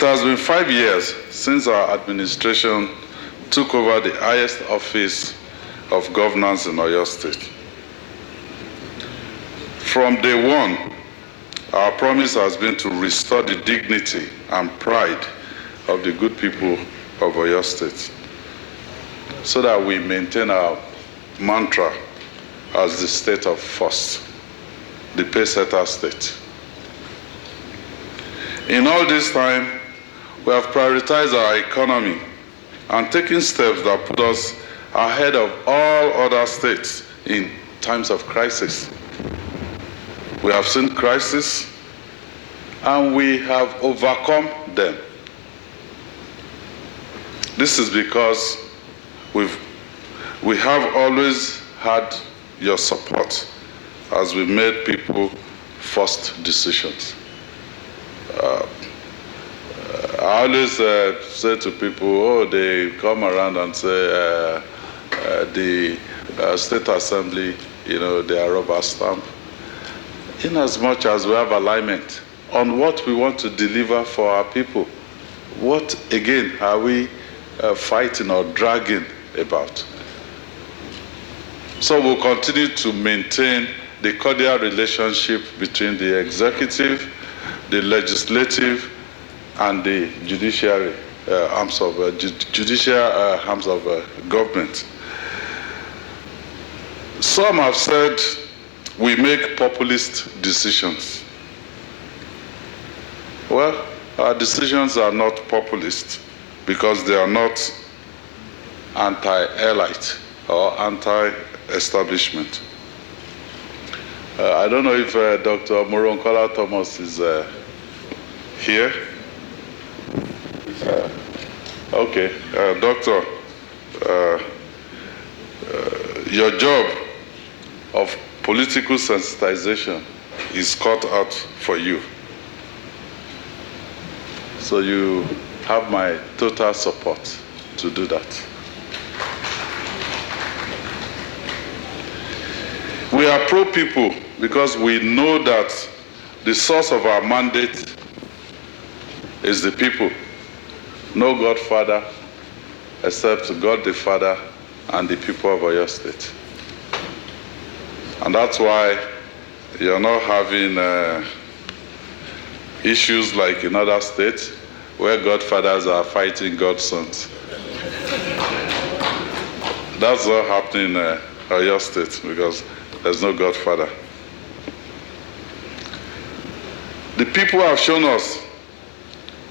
It has been 5 years since our administration took over the highest office of governance in Oyo State. From day one, our promise has been to restore the dignity and pride of the good people of Oyo State, so that we maintain our mantra as the state of first, the pace-setter state. In all this time, we have prioritized our economy and taken steps that put us ahead of all other states in times of crisis. We have seen crisis and we have overcome them. This is because we have always had your support as we made people first decisions. I always say to people, they come around and say the State Assembly, they are rubber stamp. In as much as we have alignment on what we want to deliver for our people, what again are we fighting or dragging about? So we'll continue to maintain the cordial relationship between the executive, the legislative, and the judiciary arms of government. Some have said we make populist decisions. Well, our decisions are not populist because they are not anti-elite or anti-establishment. I don't know if Dr. Moronkola Thomas is here. Okay, Doctor, your job of political sensitization is cut out for you. So you have my total support to do that. We are pro-people because we know that the source of our mandate is the people. No Godfather except God the Father and the people of Oyo State. And that's why you're not having issues like in other states where Godfathers are fighting Godsons. That's not happening in Oyo State because there's no Godfather. The people have shown us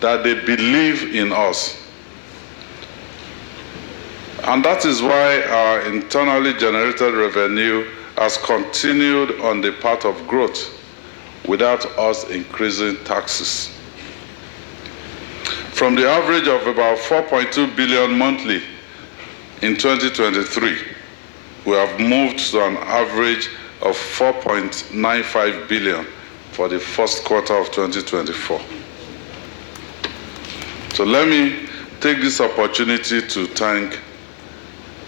that they believe in us. And that is why our internally generated revenue has continued on the path of growth without us increasing taxes. From the average of about 4.2 billion monthly in 2023, we have moved to an average of 4.95 billion for the first quarter of 2024. So let me take this opportunity to thank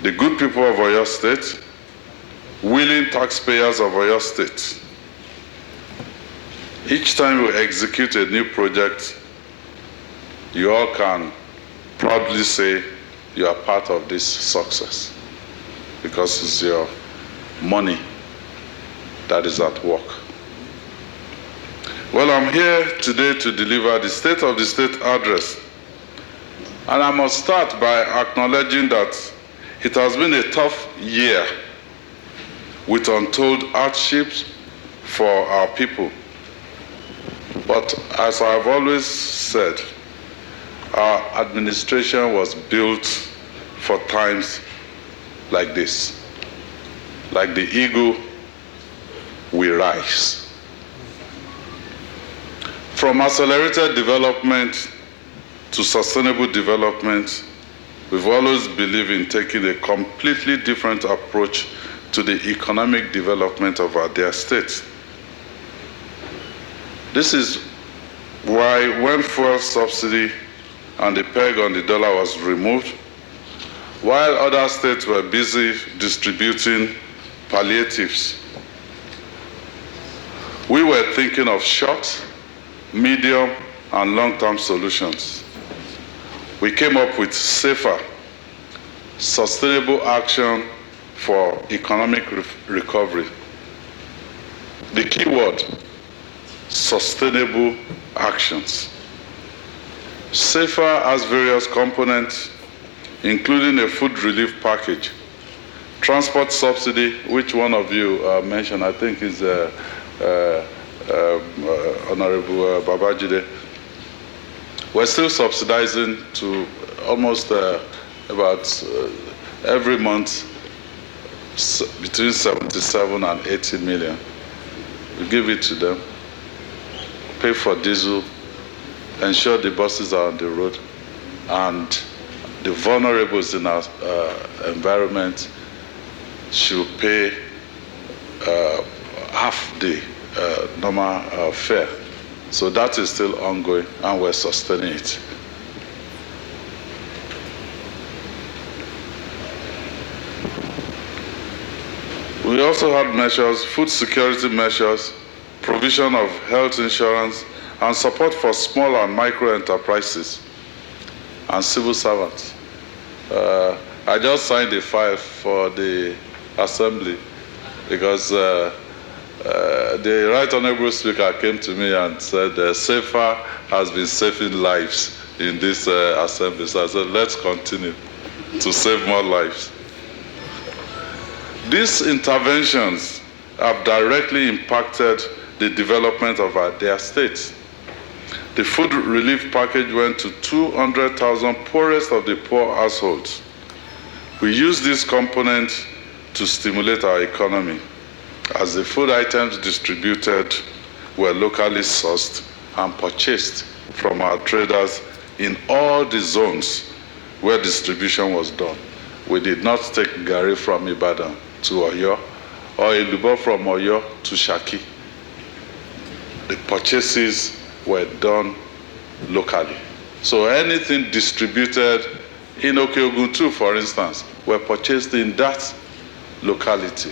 the good people of Oyo State, willing taxpayers of Oyo State. Each time we execute a new project, you all can proudly say you are part of this success because it's your money that is at work. Well, I'm here today to deliver the State of the State address. And I must start by acknowledging that it has been a tough year with untold hardships for our people. But as I've always said, our administration was built for times like this. Like the eagle, we rise. From accelerated development to sustainable development, we've always believed in taking a completely different approach to the economic development of our dear state. This is why when fuel subsidy and the peg on the dollar was removed, while other states were busy distributing palliatives, we were thinking of short, medium, and long-term solutions. We came up with safer, sustainable action for economic recovery. The key word, sustainable actions. SAFER has various components, including a food relief package, transport subsidy, which one of you mentioned, I think is Honorable Babajide. We're still subsidizing to almost about every month between 77 and 80 million. We give it to them, pay for diesel, ensure the buses are on the road, and the vulnerables in our environment should pay half the normal fare. So that is still ongoing, and we're sustaining it. We also had measures, food security measures, provision of health insurance, and support for small and micro enterprises and civil servants. I just signed a file for the Assembly because the Right Honorable Speaker came to me and said SAFER has been saving lives in this Assembly. So I said, let's continue to save more lives. These interventions have directly impacted the development of their states. The food relief package went to 200,000 poorest of the poor households. We used this component to stimulate our economy, as the food items distributed were locally sourced and purchased from our traders in all the zones where distribution was done. We did not take Gari from Ibadan to Oyo, or Elubo from Oyo to Shaki. The purchases were done locally. So anything distributed in Okeogun too, for instance, were purchased in that locality.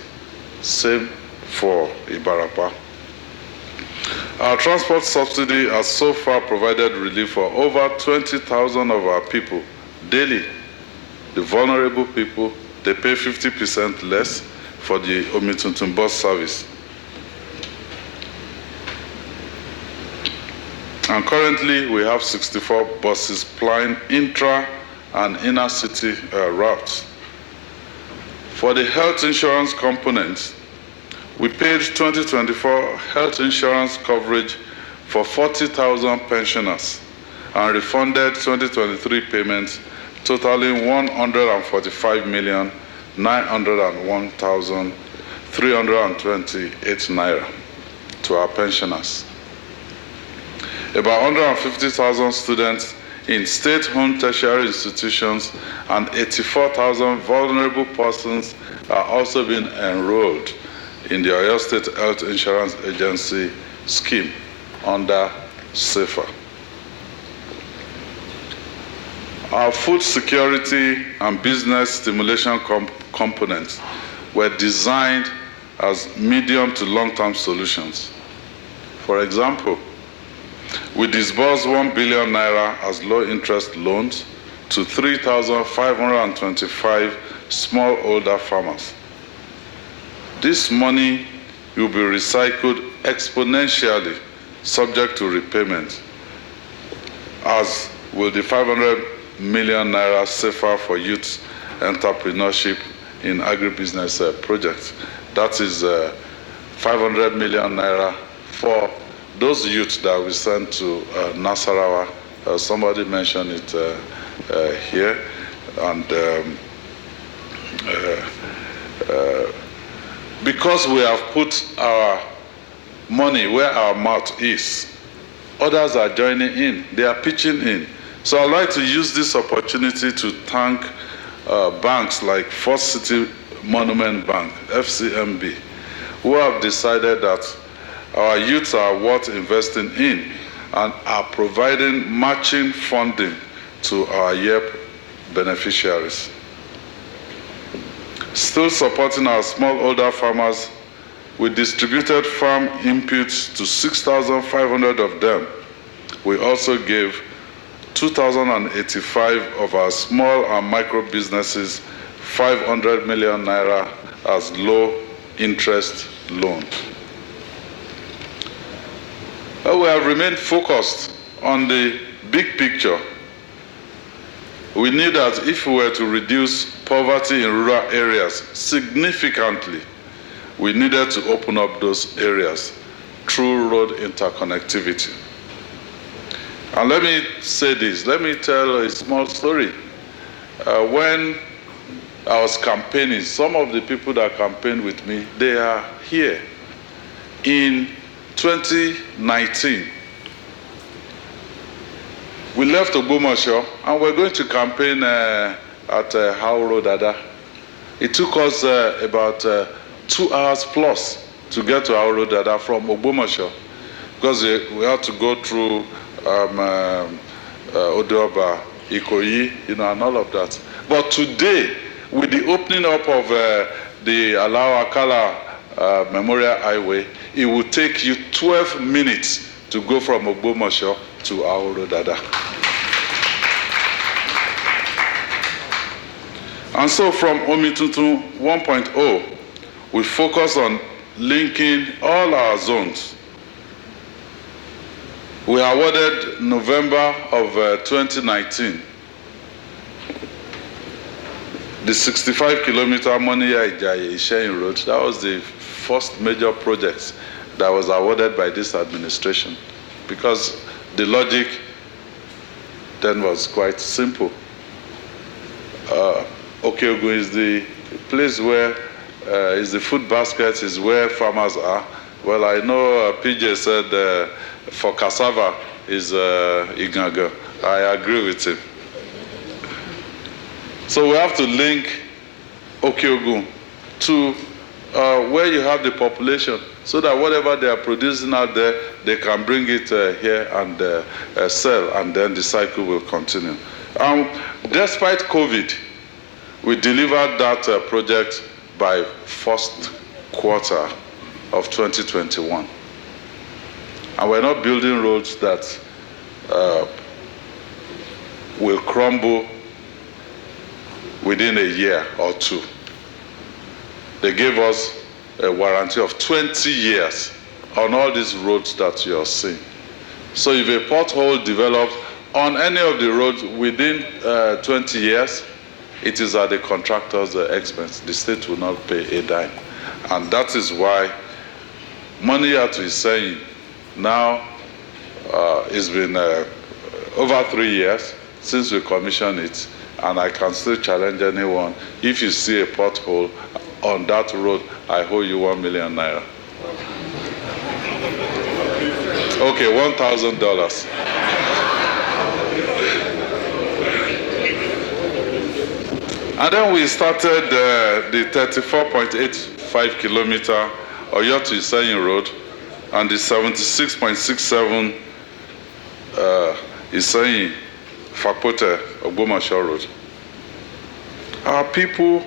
Same for Ibarapa. Our transport subsidy has so far provided relief for over 20,000 of our people daily. The vulnerable people, they pay 50% less for the Omituntun bus service. And currently, we have 64 buses plying intra and inner city routes. For the health insurance component, we paid 2024 health insurance coverage for 40,000 pensioners and refunded 2023 payments totaling 145,901,328 naira to our pensioners. About 150,000 students in state-owned tertiary institutions and 84,000 vulnerable persons are also being enrolled in the Oyo State Health Insurance Agency scheme under SAFER. Our food security and business stimulation components were designed as medium to long-term solutions. For example, we disbursed 1 billion naira as low-interest loans to 3,525 smallholder farmers. This money will be recycled exponentially, subject to repayment, as will the 500 million naira SAFER for youth entrepreneurship in agribusiness projects. That is 500 million naira for those youths that we sent to Nasarawa. Somebody mentioned it here. And because we have put our money where our mouth is, others are joining in. They are pitching in. So I'd like to use this opportunity to thank banks like First City Monument Bank, FCMB, who have decided that our youths are worth investing in and are providing matching funding to our YEP beneficiaries. Still supporting our smallholder farmers, we distributed farm inputs to 6,500 of them we also gave 2,085 of our small and micro businesses 500 million naira as low interest loans. We have remained focused on the big picture. We knew that if we were to reduce poverty in rural areas significantly, we needed to open up those areas through road interconnectivity. And let me say this, let me tell a small story. When I was campaigning, some of the people that campaigned with me, they are here. In 2019, we left Ogbomoso and we're going to campaign at Hauro Dada. It took us about 2 hours plus to get to Hauro Dada from Ogbomoso because we had to go through Odoba, Ikoyi, and all of that. But today, with the opening up of the Alao Akala Memorial Highway, it will take you 12 minutes to go from Ogbomoso to Hauro Dada. And so from Omituntun 1.0, we focus on linking all our zones. We awarded November of 2019 the 65-kilometer Moniya-Ijaye-Isheyin Road. That was the first major project that was awarded by this administration, because the logic then was quite simple. Okeogun is the place where is the food basket, is where farmers are. Well, I know PJ said for cassava is Igaga. I agree with him. So we have to link Okeogun to where you have the population, so that whatever they are producing out there, they can bring it here and sell, and then the cycle will continue. Despite COVID, we delivered that project by first quarter of 2021. And we're not building roads that will crumble within a year or two. They gave us a warranty of 20 years on all these roads that you are seeing. So if a pothole develops on any of the roads within 20 years, it is at the contractor's expense. The state will not pay a dime. And that is why Moniya to Iseyin now it's been over 3 years since we commissioned it, and I can still challenge anyone. If you see a pothole on that road, I owe you 1 million naira. Okay, $1,000. And then we started the 34.85 kilometer Oyo to Iseyin Road and the 76.67 Iseyin Fapote Ogbomoso Road. Our people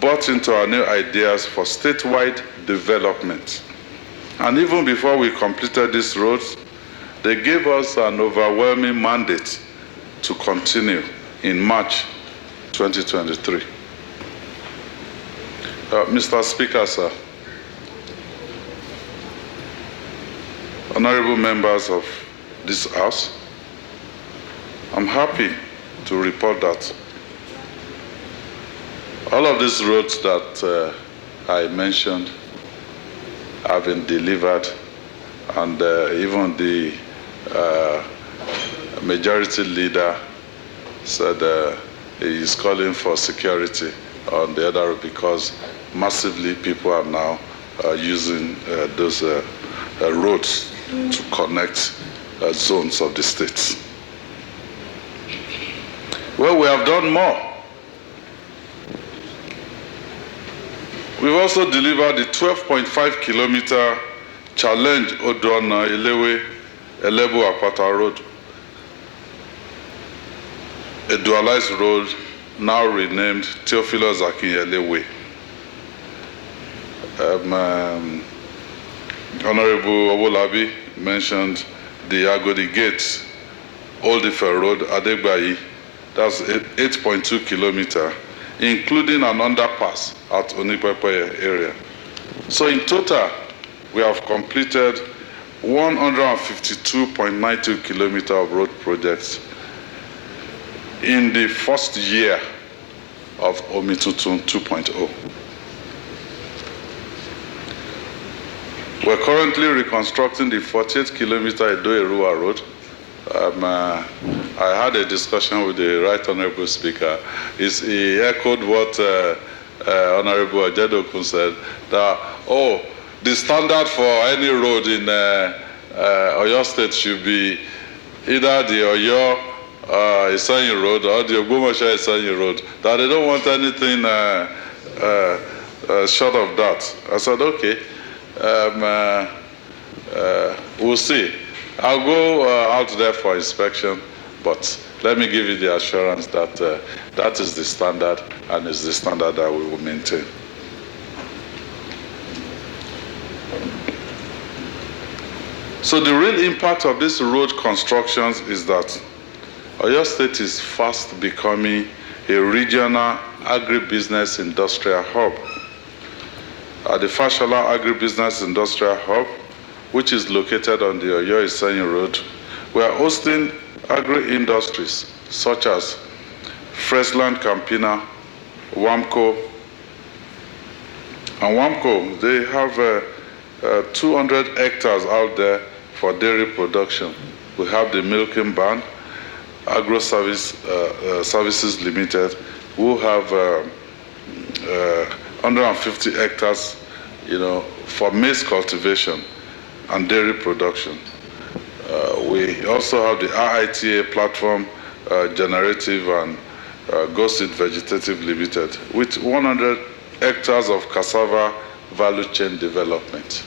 bought into our new ideas for statewide development. And even before we completed these roads, they gave us an overwhelming mandate to continue in March 2023. Mr. Speaker, sir, honorable members of this House, I'm happy to report that all of these roads that I mentioned have been delivered, and even the majority leader said he is calling for security on the other road because massively people are now using those roads to connect zones of the states. Well, we have done more. We've also delivered the 12.5 kilometer Challenge Oduana Elewe Elebu Apata Road, a dualized road now renamed Theophilus Akinyele Way. Honorable Obolabi mentioned the Agodi Gate Old Ife Road, Adegbayi, that's 8.2 kilometers, including an underpass at Onipepe area. So in total, we have completed 152.92 kilometers of road projects in the first year of Omitutun 2.0. We're currently reconstructing the 48 kilometer Edo-Erua road. I had a discussion with the Right Honorable Speaker. He echoed what Honorable Ojedokun said, that, the standard for any road in Oyo State should be either the Oyo Isanyi Road or the Ogbomoso Isanyi Road, that they don't want anything short of that. I said, okay, we'll see. I'll go out there for inspection, but let me give you the assurance that that is the standard, and is the standard that we will maintain. So the real impact of these road constructions is that Oyo State is fast becoming a regional agribusiness industrial hub. At the Fashola Agribusiness Industrial Hub, which is located on the Oyo Isanyi Road, we are hosting agri-industries such as Freshland Campina, WAMCO. And WAMCO, they have 200 hectares out there for dairy production. We have the milking barn, Agro Services Limited, who have 150 hectares, for maize cultivation and dairy production. We also have the RITA platform, Generative and Go-Seed Vegetative Limited, with 100 hectares of cassava value chain development.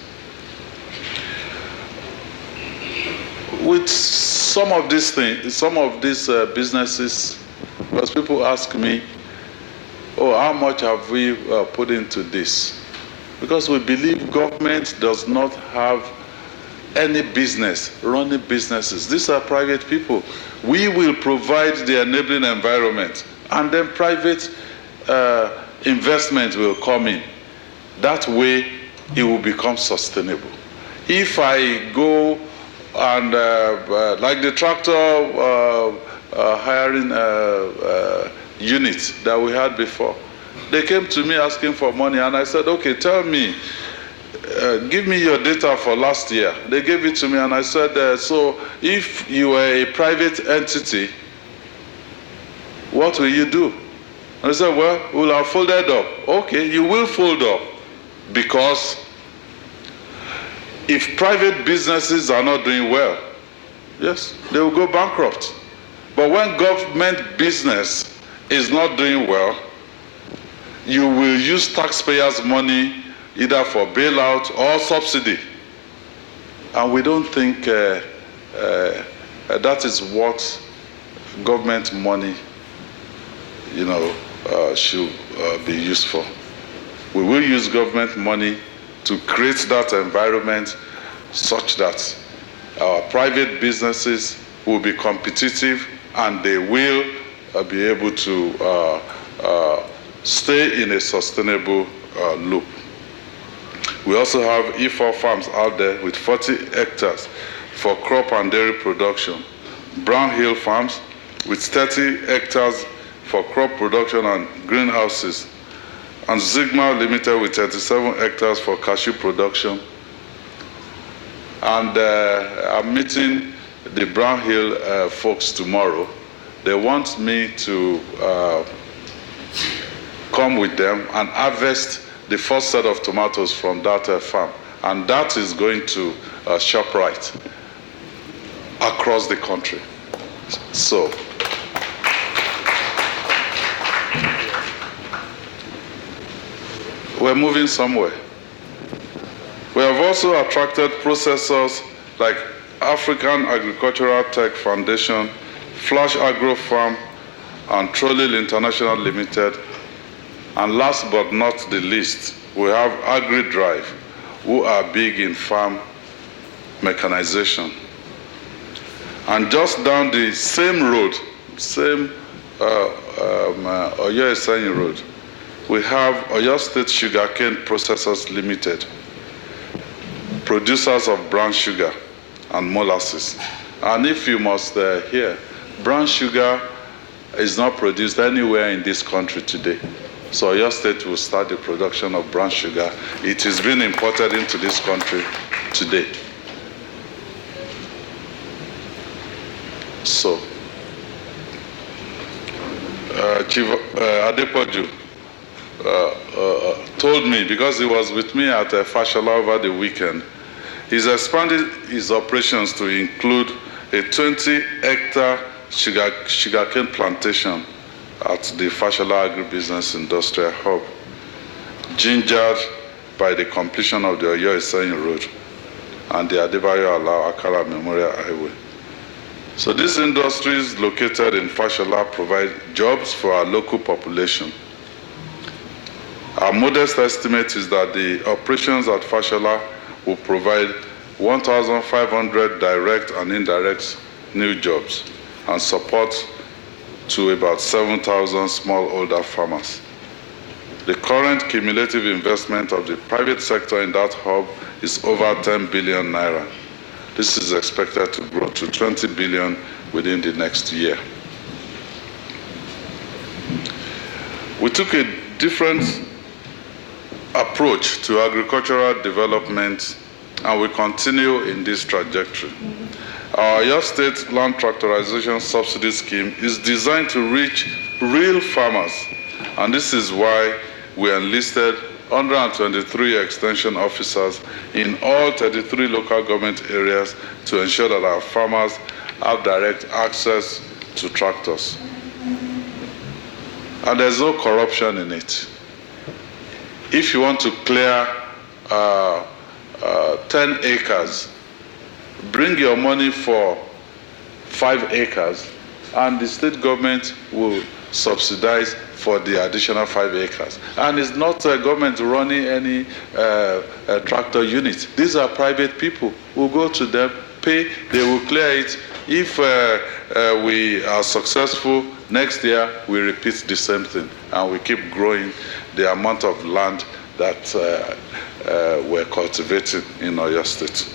With some of these things, some of these businesses, because people ask me, how much have we put into this? Because we believe government does not have any business running businesses. These are private people. We will provide the enabling environment, and then private investment will come in. That way, it will become sustainable. If I go and like the tractor hiring unit that we had before, they came to me asking for money, and I said, okay, tell me, give me your data for last year. They gave it to me, and I said, so if you were a private entity, what will you do? And they said, well, we'll have folded up. Okay, you will fold up, because if private businesses are not doing well, yes, they will go bankrupt. But when government business is not doing well, you will use taxpayers' money either for bailout or subsidy. And we don't think that is what government money, should be used for. We will use government money to create that environment such that our private businesses will be competitive, and they will be able to stay in a sustainable loop. We also have E4 farms out there with 40 hectares for crop and dairy production. Brown Hill Farms with 30 hectares for crop production and greenhouses. And Zigma Limited with 37 hectares for cashew production. And I'm meeting the Brown Hill folks tomorrow. They want me to come with them and harvest the first set of tomatoes from that farm. And that is going to ShopRite across the country. So, we're moving somewhere. We have also attracted processors like African Agricultural Tech Foundation, Flash Agro Farm, and Trolley International Limited. And last but not the least, we have AgriDrive, who are big in farm mechanization. And just down the same road, same Oyo Esenyi Road, we have Oyo State Sugarcane Processors Limited, producers of brown sugar and molasses. And if you must hear, brown sugar is not produced anywhere in this country today. So Oyo State will start the production of brown sugar. It is being imported into this country today. So, Chief Adepoju told me, because he was with me at Fashola over the weekend, he's expanded his operations to include a 20-hectare sugarcane plantation at the Fashola Agribusiness Industrial Hub, gingered by the completion of the Oyo Esenyi Road and the Adebayo Alao Akara Memorial Highway. So these industries located in Fashola provide jobs for our local population. Our modest estimate is that the operations at Fashola will provide 1,500 direct and indirect new jobs and support to about 7,000 smallholder farmers. The current cumulative investment of the private sector in that hub is over 10 billion naira. This is expected to grow to 20 billion within the next year. We took a different approach to agricultural development, and we continue in this trajectory. Our Oyo State Land Tractorization Subsidy Scheme is designed to reach real farmers, and this is why we enlisted 123 extension officers in all 33 local government areas to ensure that our farmers have direct access to tractors. And there's no corruption in it. If you want to clear 10 acres, bring your money for 5 acres, and the state government will subsidize for the additional 5 acres. And it's not government running any tractor unit. These are private people. We'll go to them, pay, they will clear it. If we are successful, next year we repeat the same thing, and we keep growing the amount of land that we're cultivating in Oyo State.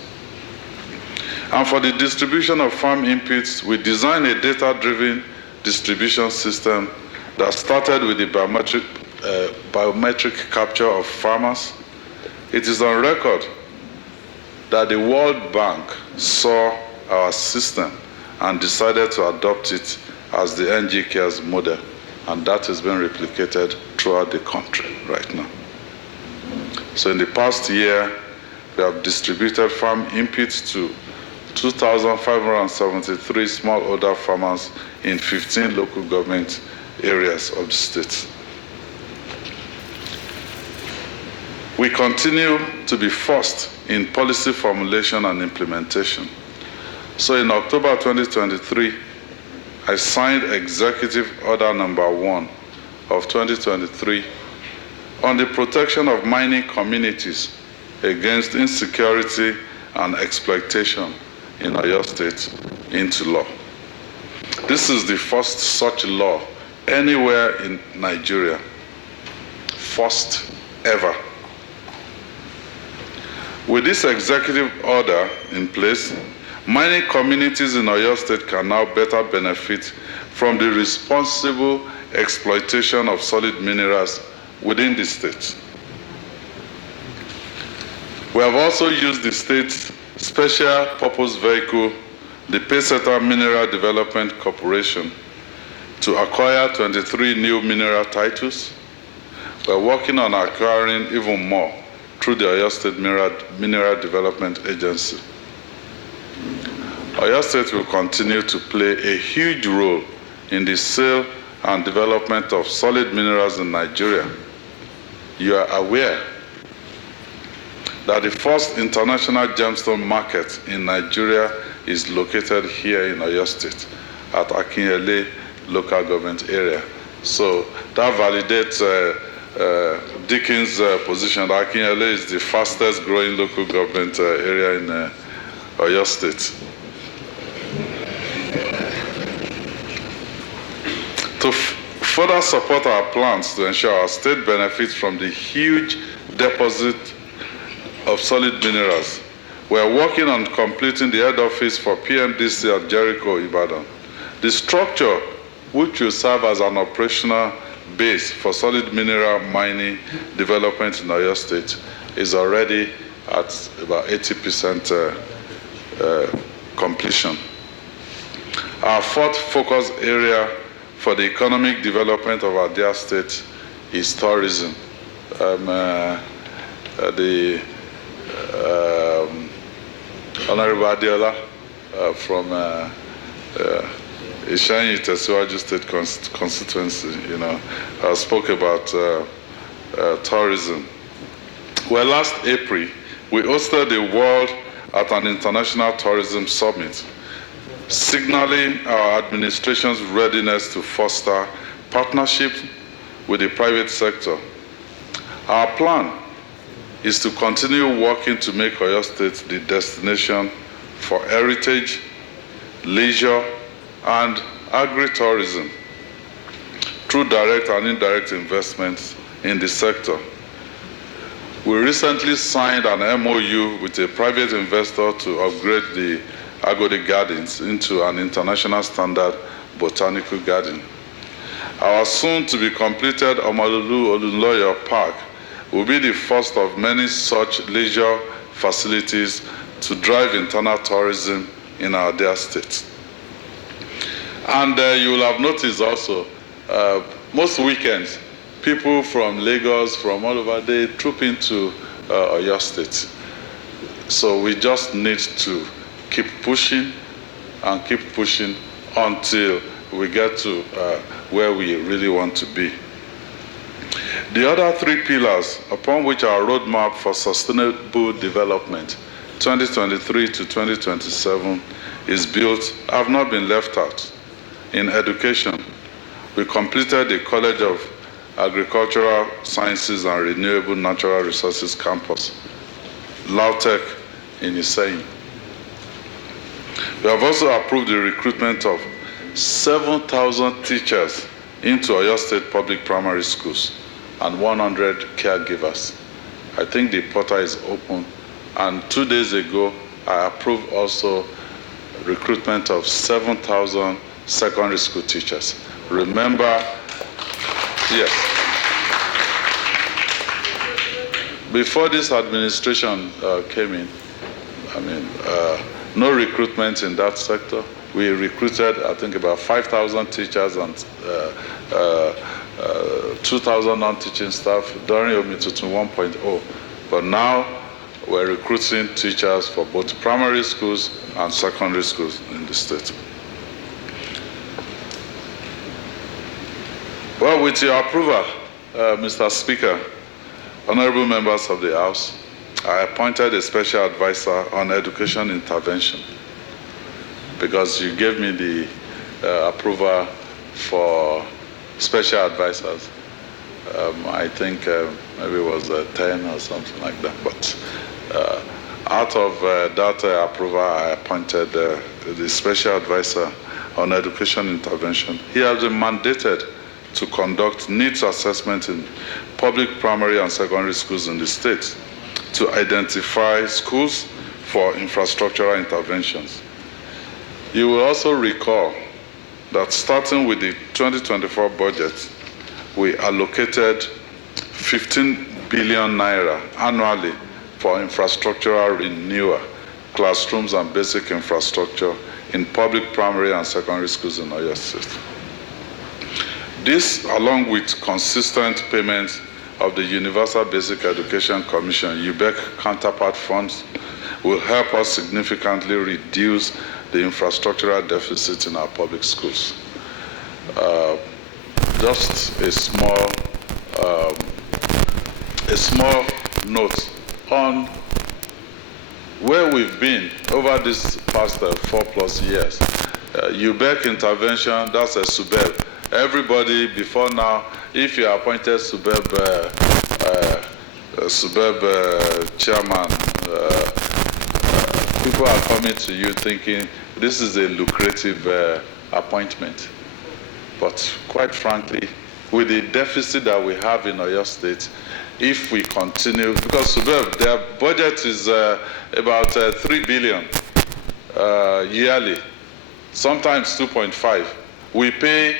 And for the distribution of farm inputs, we designed a data-driven distribution system that started with the biometric capture of farmers. It is on record that the World Bank saw our system and decided to adopt it as the NG Cares model, and that has been replicated throughout the country right now. So in the past year, we have distributed farm inputs to 2,573 smallholder farmers in 15 local government areas of the state. We continue to be first in policy formulation and implementation. So in October 2023, I signed Executive Order Number 1 of 2023 on the protection of mining communities against insecurity and exploitation in Oyo State into law. This is the first such law anywhere in Nigeria. First ever. With this executive order in place, mining communities in Oyo State can now better benefit from the responsible exploitation of solid minerals within the state. We have also used the state's special purpose vehicle, the Pacesetter Mineral Development Corporation, to acquire 23 new mineral titles. We're working on acquiring even more through the Oyo State Mineral Development Agency. Oyo State will continue to play a huge role in the sale and development of solid minerals in Nigeria. You are aware that the first international gemstone market in Nigeria is located here in Oyo State at Akinyele local government area. So that validates Dickens' position that Akinyele is the fastest growing local government area in Oyo State. To further support our plans to ensure our state benefits from the huge deposit of solid minerals, we are working on completing the head office for PMDC at Jericho, Ibadan. The structure, which will serve as an operational base for solid mineral mining development in Oyo State, is already at about 80% completion. Our fourth focus area for the economic development of our dear state is tourism. Honorable Adiola from Ishanyi Tesiwaju State constituency, spoke about tourism. Well, last April, we hosted the world at an international tourism summit, signaling our administration's readiness to foster partnerships with the private sector. Our plan is to continue working to make Oyo State the destination for heritage, leisure, and agri-tourism through direct and indirect investments in the sector. We recently signed an MOU with a private investor to upgrade the Agodi Gardens into an international standard botanical garden. Our soon-to-be-completed Omalulu Olunloyo Park will be the first of many such leisure facilities to drive internal tourism in our dear state. And you will have noticed also, most weekends, people from Lagos, from all over, they troop into Oyo State. So we just need to keep pushing and keep pushing until we get to where we really want to be. The other three pillars upon which our roadmap for sustainable development 2023 to 2027 is built have not been left out. In education, we completed the College of Agricultural Sciences and Renewable Natural Resources campus, LAUTECH in Seyi. We have also approved the recruitment of 7,000 teachers into Oyo State public primary schools and 100 caregivers. I think the portal is open. And 2 days ago, I approved also recruitment of 7,000 secondary school teachers. Remember, yes. Before this administration came in, no recruitment in that sector. We recruited, I think, about 5,000 teachers and 2,000 non-teaching staff during Omitutu 1.0. But now we're recruiting teachers for both primary schools and secondary schools in the state. Well, with your approval, Mr. Speaker, honorable members of the House, I appointed a special advisor on education intervention because you gave me the approval for special advisors. I think maybe it was 10 or something like that. But out of that approval, I appointed the special advisor on education intervention. He has been mandated to conduct needs assessment in public primary and secondary schools in the state to identify schools for infrastructural interventions. You will also recall that starting with the 2024 budget, we allocated 15 billion naira annually for infrastructural renewal, classrooms and basic infrastructure in public primary and secondary schools in Oyo State. This, along with consistent payments of the Universal Basic Education Commission, UBEC counterpart funds, will help us significantly reduce the infrastructural deficit in our public schools. Just a small note on where we've been over this past 4+ years. UBEC intervention, that's a SUBEB. Everybody before now, if you are appointed SUBEB chairman, people are coming to you thinking this is a lucrative appointment. But quite frankly, with the deficit that we have in Oyo State, if we continue, because their budget is about 3 billion yearly, sometimes 2.5. We pay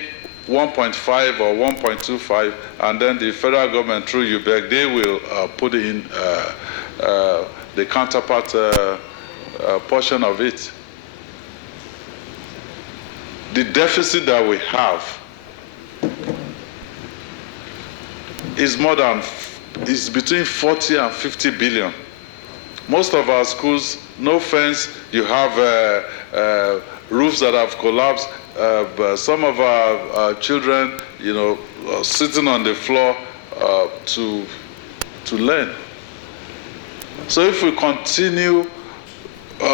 1.5 or 1.25, and then the federal government through UBEC, they will put in the counterpart portion of it. The deficit that we have is between 40 and 50 billion. Most of our schools, no fence, you have roofs that have collapsed. But some of our children, sitting on the floor to learn. So if we continue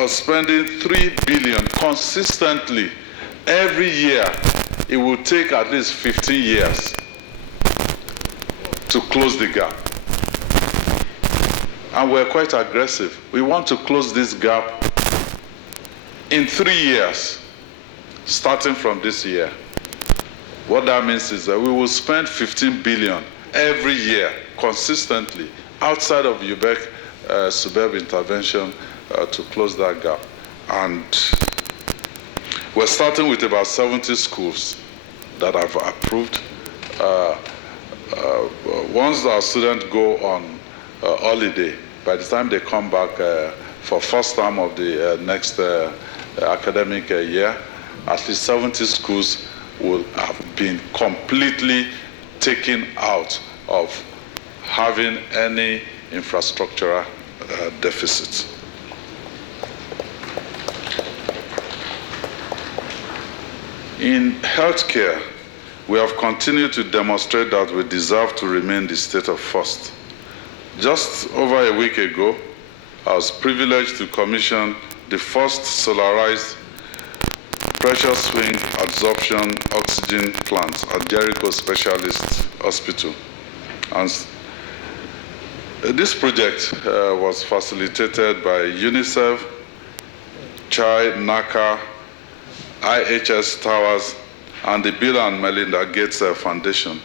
spending 3 billion consistently every year, it will take at least 15 years to close the gap. And we're quite aggressive. We want to close this gap in 3 years, starting from this year. What that means is that we will spend 15 billion every year consistently outside of UBEC SUBEB intervention to close that gap. And we're starting with about 70 schools that have approved. Once our students go on holiday, by the time they come back for first term of the next academic year, at least 70 schools will have been completely taken out of having any infrastructural deficits. In healthcare, we have continued to demonstrate that we deserve to remain the state of first. Just over a week ago, I was privileged to commission the first solarized pressure swing absorption oxygen plant at Jericho Specialist Hospital. And this project was facilitated by UNICEF, CHAI, NACA, IHS Towers, and the Bill and Melinda Gates Foundation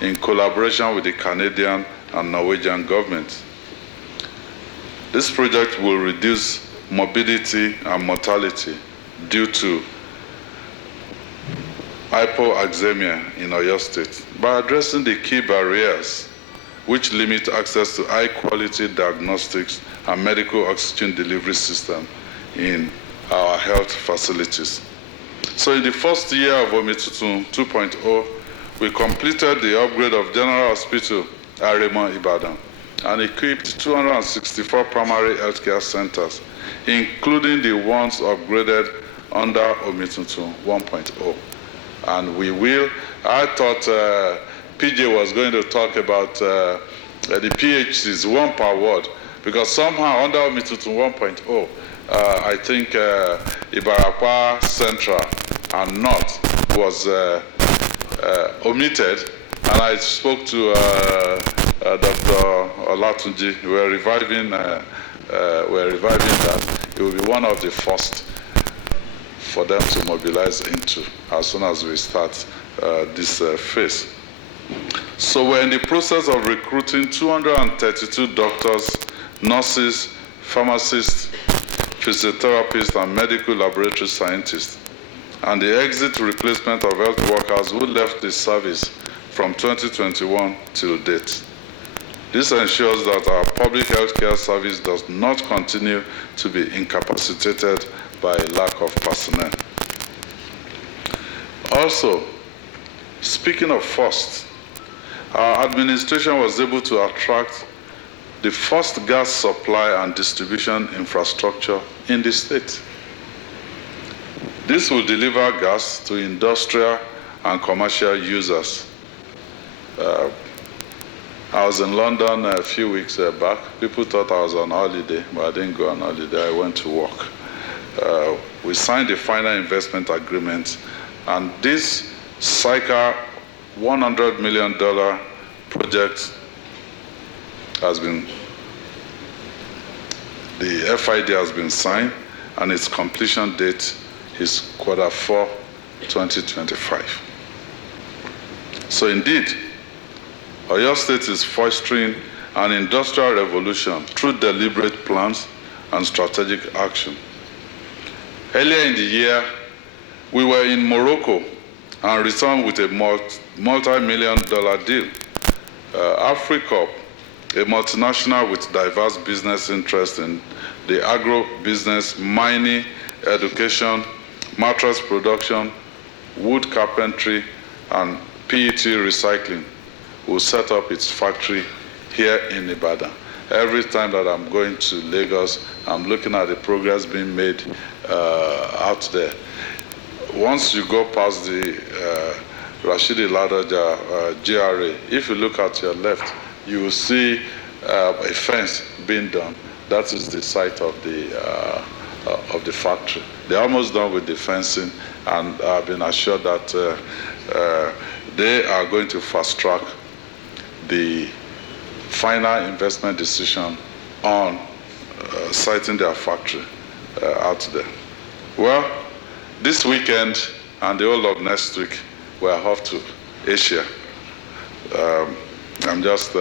in collaboration with the Canadian and Norwegian governments. This project will reduce morbidity and mortality due to hypoxemia in Oyo State by addressing the key barriers which limit access to high-quality diagnostics and medical oxygen delivery system in our health facilities. So in the first year of Omitutun 2.0, we completed the upgrade of General Hospital Aremo Ibadan and equipped 264 primary healthcare centers, including the ones upgraded under Omitutun 1.0. And I thought PJ was going to talk about the PhDs, one per ward, because somehow under Omitutun 1.0, I think Ibarapa Central and North was omitted, and I spoke to Dr. Olatunji. We're reviving that. It will be one of the first for them to mobilize into as soon as we start this phase. So we're in the process of recruiting 232 doctors, nurses, pharmacists, physiotherapists, and medical laboratory scientists, and the exit replacement of health workers who left the service from 2021 till date. This ensures that our public healthcare service does not continue to be incapacitated by lack of personnel. Also, speaking of first, our administration was able to attract the first gas supply and distribution infrastructure in the state. This will deliver gas to industrial and commercial users. I was in London a few weeks back. People thought I was on holiday, but I didn't go on holiday. I went to work. We signed the final investment agreement, and this circa $100 million project the FID has been signed, and its completion date is Q4 2025. So indeed, Oyo State is fostering an industrial revolution through deliberate plans and strategic action. Earlier in the year, we were in Morocco and returned with a multi-million-dollar deal. Africorp, a multinational with diverse business interests in the agribusiness, mining, education, mattress production, wood carpentry, and PET recycling, will set up its factory here in Ibadan. Every time that I'm going to Lagos, I'm looking at the progress being made out there. Once you go past the Rashidi Ladoja GRA, if you look at your left, you will see a fence being done. That is the site of the factory. They're almost done with the fencing, and I've been assured that they are going to fast track the final investment decision on siting their factory out there. Well, this weekend and the whole of next week, we're off to Asia. I'm just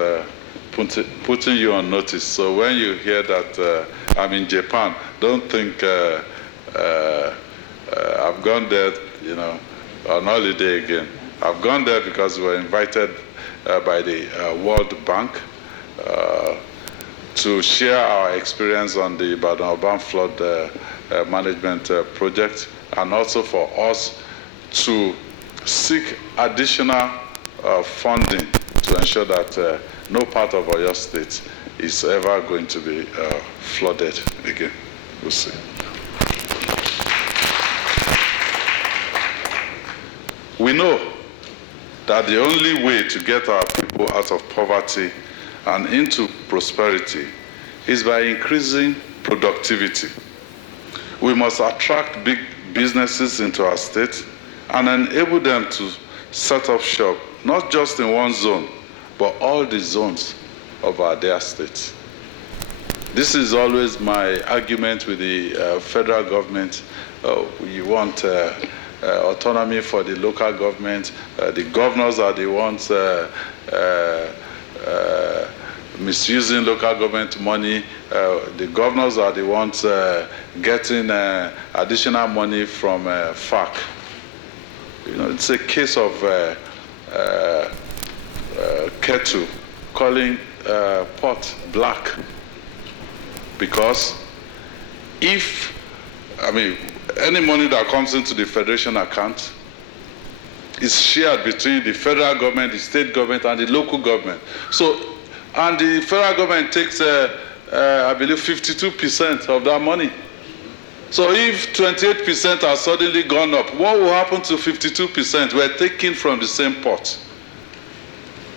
putting you on notice. So when you hear that I'm in Japan, don't think I've gone there, on holiday again. I've gone there because we were invited by the World Bank to share our experience on the Ibadan Urban Flood Management Project, and also for us to seek additional funding to ensure that no part of Oyo State is ever going to be flooded again. We'll see. We know that the only way to get our people out of poverty and into prosperity is by increasing productivity. We must attract big businesses into our state and enable them to set up shop, not just in one zone, but all the zones of their states. This is always my argument with the federal government. You want autonomy for the local government. The governors are the ones misusing local government money. The governors are the ones getting additional money from FARC. It's a case of kettle calling pot black. Because any money that comes into the federation account is shared between the federal government, the state government, and the local government. And the federal government takes, I believe, 52% of that money. So if 28% are suddenly gone up, what will happen to 52%? We're taking from the same pot.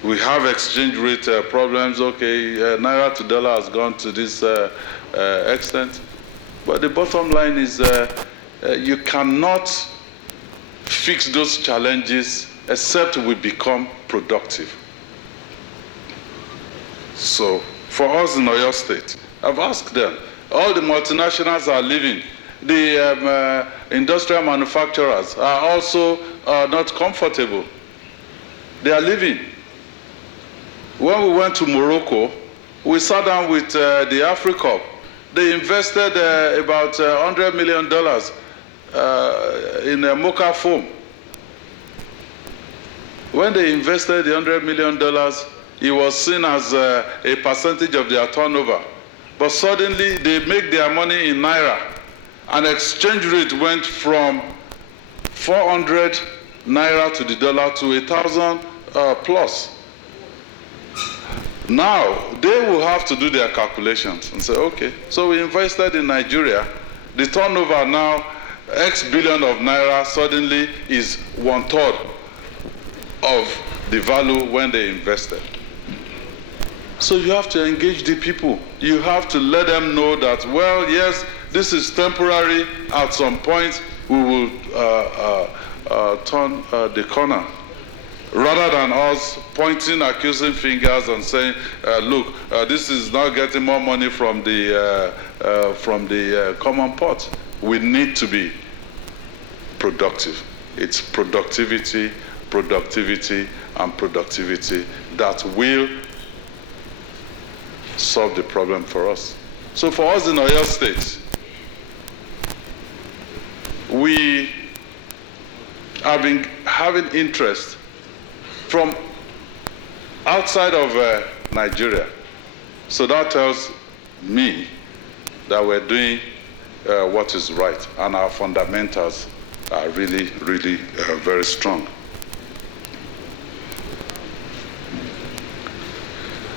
We have exchange rate problems. Okay, naira to dollar has gone to this extent. But the bottom line is you cannot fix those challenges except we become productive. So for us in Oyo State, I've asked them, all the multinationals are leaving. The industrial manufacturers are also not comfortable. They are leaving. When we went to Morocco, we sat down with the Africorp. They invested about $100 million in mocha foam. When they invested the $100 million, it was seen as a percentage of their turnover. But suddenly, they make their money in naira. And exchange rate went from 400 naira to the dollar to 1,000 plus. Now, they will have to do their calculations and say, okay, so we invested in Nigeria. The turnover now, X billion of naira, suddenly is 1/3 of the value when they invested. So you have to engage the people. You have to let them know that, well, yes, this is temporary. At some point, we will turn the corner. Rather than us pointing accusing fingers and saying, look, this is now getting more money from the common pot. We need to be productive. It's productivity, productivity, and productivity that will solve the problem for us. So for us in Oyo State, we have been having interest from outside of Nigeria. So that tells me that we're doing what is right, and our fundamentals are really, really very strong.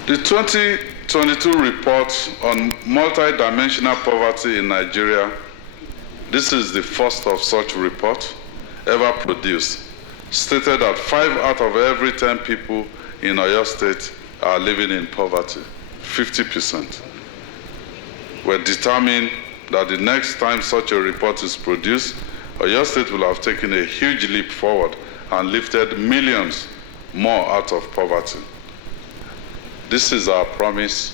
The 2022 report on multidimensional poverty in Nigeria, this is the first of such reports ever produced, stated that 5 out of every 10 people in Oyo State are living in poverty, 50%. We're determined that the next time such a report is produced, Oyo State will have taken a huge leap forward and lifted millions more out of poverty. This is our promise.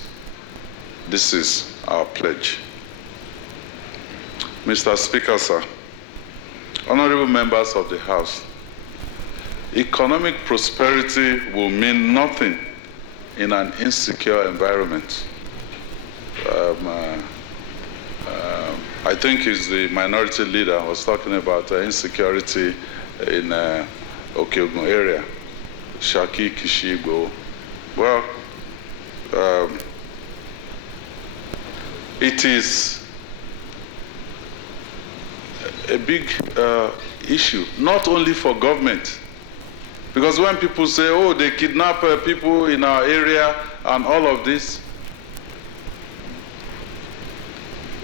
This is our pledge. Mr. Speaker, sir, honorable members of the House, economic prosperity will mean nothing in an insecure environment. I think it's the minority leader who was talking about insecurity in Okeogun area, Shaki, Kishigo. Well, it is a big issue, not only for government. Because when people say, oh, they kidnap people in our area and all of this,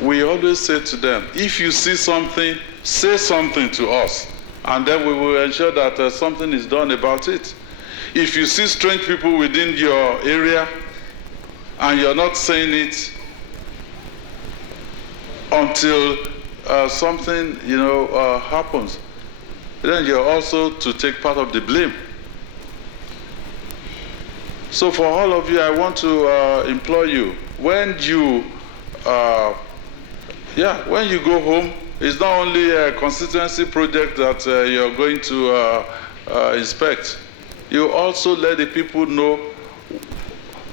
we always say to them, if you see something, say something to us, and then we will ensure that something is done about it. If you see strange people within your area and you're not saying it until something happens, then you're also to take part of the blame. So for all of you, I want to implore you, when you go home, it's not only a constituency project that you're going to inspect. You also let the people know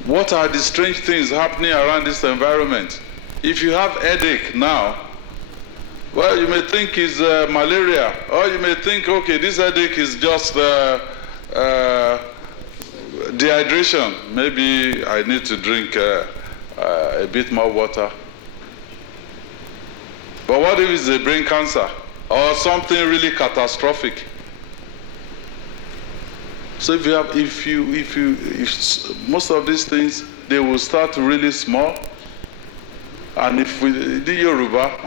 what are the strange things happening around this environment. If you have headache now, well, you may think it's malaria, or you may think, okay, this headache is just dehydration. Maybe I need to drink a bit more water. But what if it's a brain cancer or something really catastrophic? So if most of these things, they will start really small. And if we do Yoruba,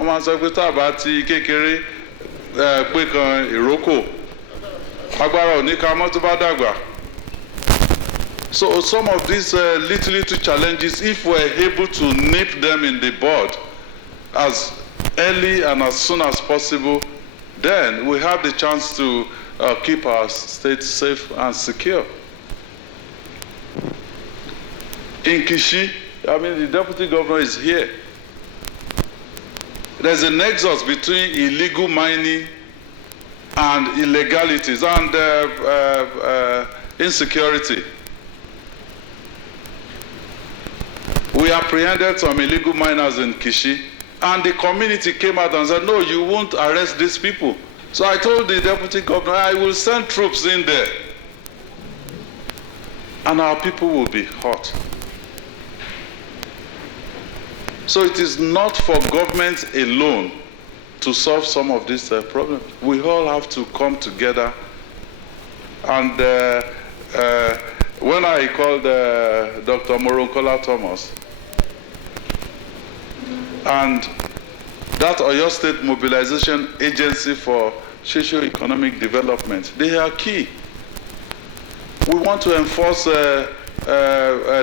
so some of these little challenges, if we're able to nip them in the bud as early and as soon as possible, then we have the chance to keep our state safe and secure. In Kishi, the deputy governor is here. There's a nexus between illegal mining and illegalities and insecurity. We apprehended some illegal miners in Kishi, and the community came out and said, no, you won't arrest these people. So I told the deputy governor, I will send troops in there, and our people will be hurt. So it is not for government alone to solve some of these problems. We all have to come together. And when I called Dr. Moronkola Thomas, and that Oyo State Mobilization Agency for Socio-Economic Development, they are key. We want to enforce the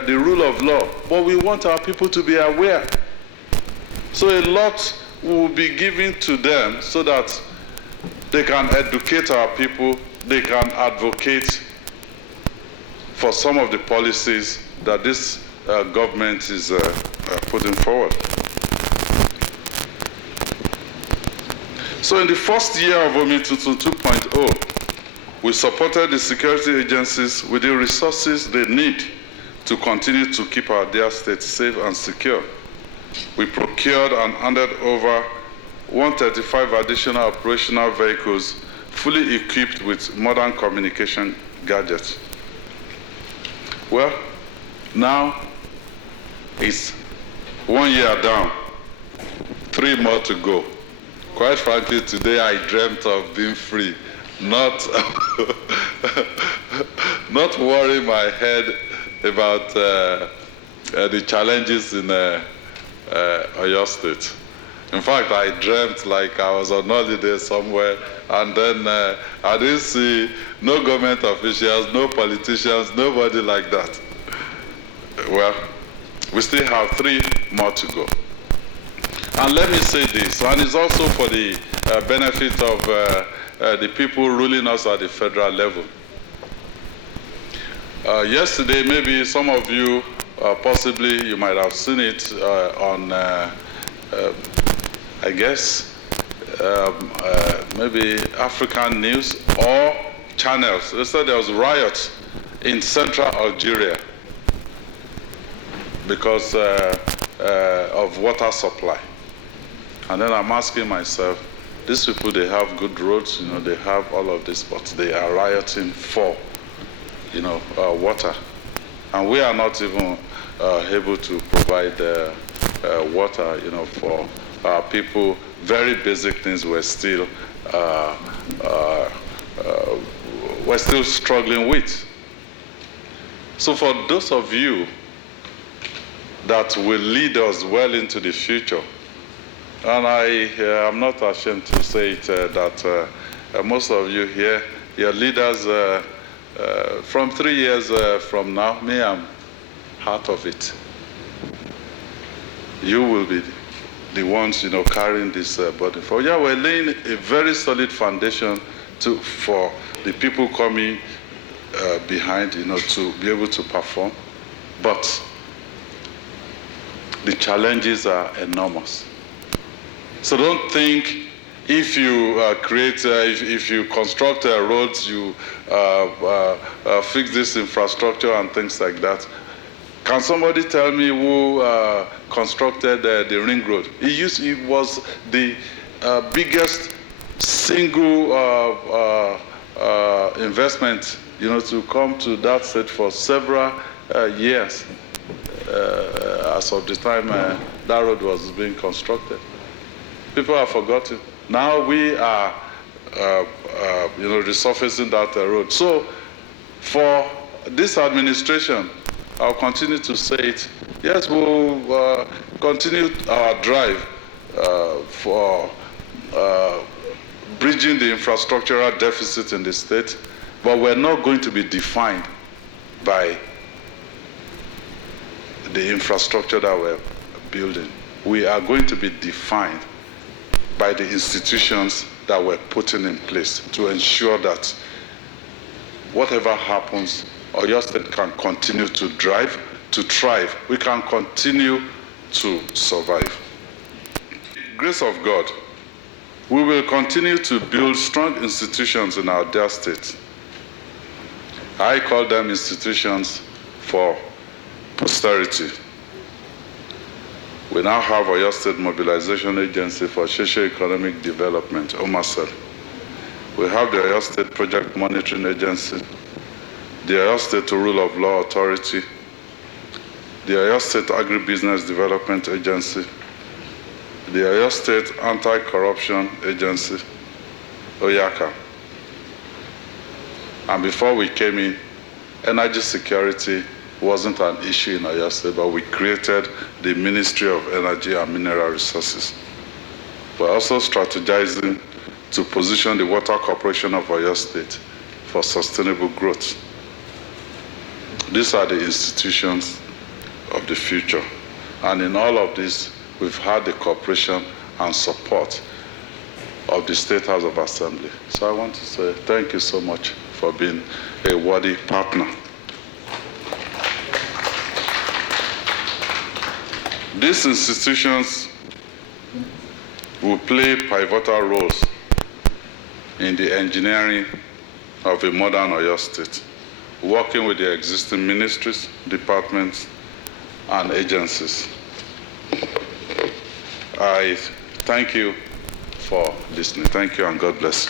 rule of law, but we want our people to be aware. So a lot will be given to them so that they can educate our people, they can advocate for some of the policies that this government is putting forward. So in the first year of Omitutu 2.0, We supported the security agencies with the resources they need to continue to keep our dear state safe and secure. We procured and handed over 135 additional operational vehicles fully equipped with modern communication gadgets. Well, now it's 1 year down, 3 more to go. Quite frankly, today I dreamt of being free, not not worrying my head about the challenges in Oyo State. In fact, I dreamt like I was on holiday somewhere, and then I didn't see no government officials, no politicians, nobody like that. Well, we still have 3 more to go. And let me say this, and it's also for the benefit of the people ruling us at the federal level. Yesterday, maybe some of you, possibly you might have seen it on, I guess, maybe African news or channels. They said there was riots in central Algeria because of water supply. And then I'm asking myself, these people, they have good roads, you know, they have all of this, but they are rioting for, you know, water. And we are not even able to provide water, you know, for people. Very basic things we're still struggling with. So for those of you that will lead us well into the future, and I'm not ashamed to say it, that most of you here, your leaders from 3 years from now, me, I'm out of it. You will be the ones, you know, carrying this burden. For yeah, we're laying a very solid foundation for the people coming behind, you know, to be able to perform. But the challenges are enormous. So don't think if you if you construct roads, you fix this infrastructure and things like that. Can somebody tell me who constructed the ring road? It was the biggest single investment, you know, to come to that state for several years as of the time that road was being constructed. People have forgotten. Now we are, you know, resurfacing that road. So for this administration, I'll continue to say it. Yes, we'll continue our drive for bridging the infrastructural deficit in the state, but we're not going to be defined by the infrastructure that we're building. We are going to be defined by the institutions that we're putting in place to ensure that whatever happens, Oyo State can continue to thrive. We can continue to survive. Grace of God, we will continue to build strong institutions in our dear state. I call them institutions for posterity. We now have Oyo State Mobilization Agency for Socio-Economic Development, OMASEL. We have the Oyo State Project Monitoring Agency, the Oyo State Rule of Law Authority, the Oyo State Agribusiness Development Agency, the Oyo State Anti-Corruption Agency, OYACA. And before we came in, energy security wasn't an issue in Oyo State, but we created the Ministry of Energy and Mineral Resources. We're also strategizing to position the Water Corporation of Oyo State for sustainable growth. These are the institutions of the future. And in all of this, we've had the cooperation and support of the State House of Assembly. So I want to say thank you so much for being a worthy partner. These institutions will play pivotal roles in the engineering of a modern Oyo State, working with the existing ministries, departments, and agencies. I thank you for listening. Thank you, and God bless.